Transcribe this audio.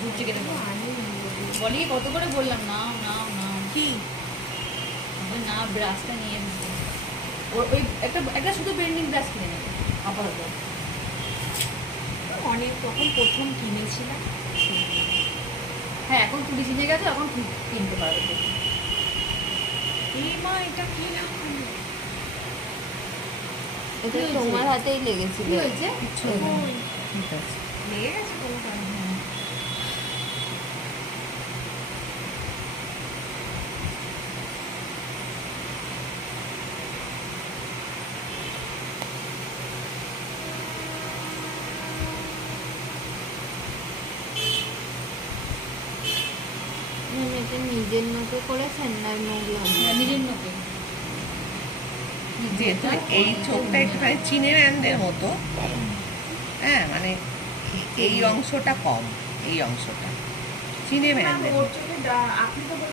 ঘুরছে কেটে বলি কত করে বললাম না না না কি না ব্রাশটা নিয়ে ওই একটা একটা শুধু পেন্ডিং ব্রাশ কিনে নেবে আপাতত। অনেক তখন প্রথম কিনেছিলাম। হ্যাঁ এখন তুমি চিনে গেছো, এখন কিনতে পারবে। এই মা এটা কি না এটা তোমার হাতেই লেগেছিল। কি হয়েছে? ঠিক আছে, লেগে গেছে কোনো কারণে। এটা নিজের নোকে করেছেন না মুখ নিজের নোকে যেহেতু এই চোখটা একটুখানি চীনের অ্যান্ডের মতো, হ্যাঁ মানে এই অংশটা কম, এই অংশটা চীনের অ্যান্ডের। ওর চোখে আপনি তো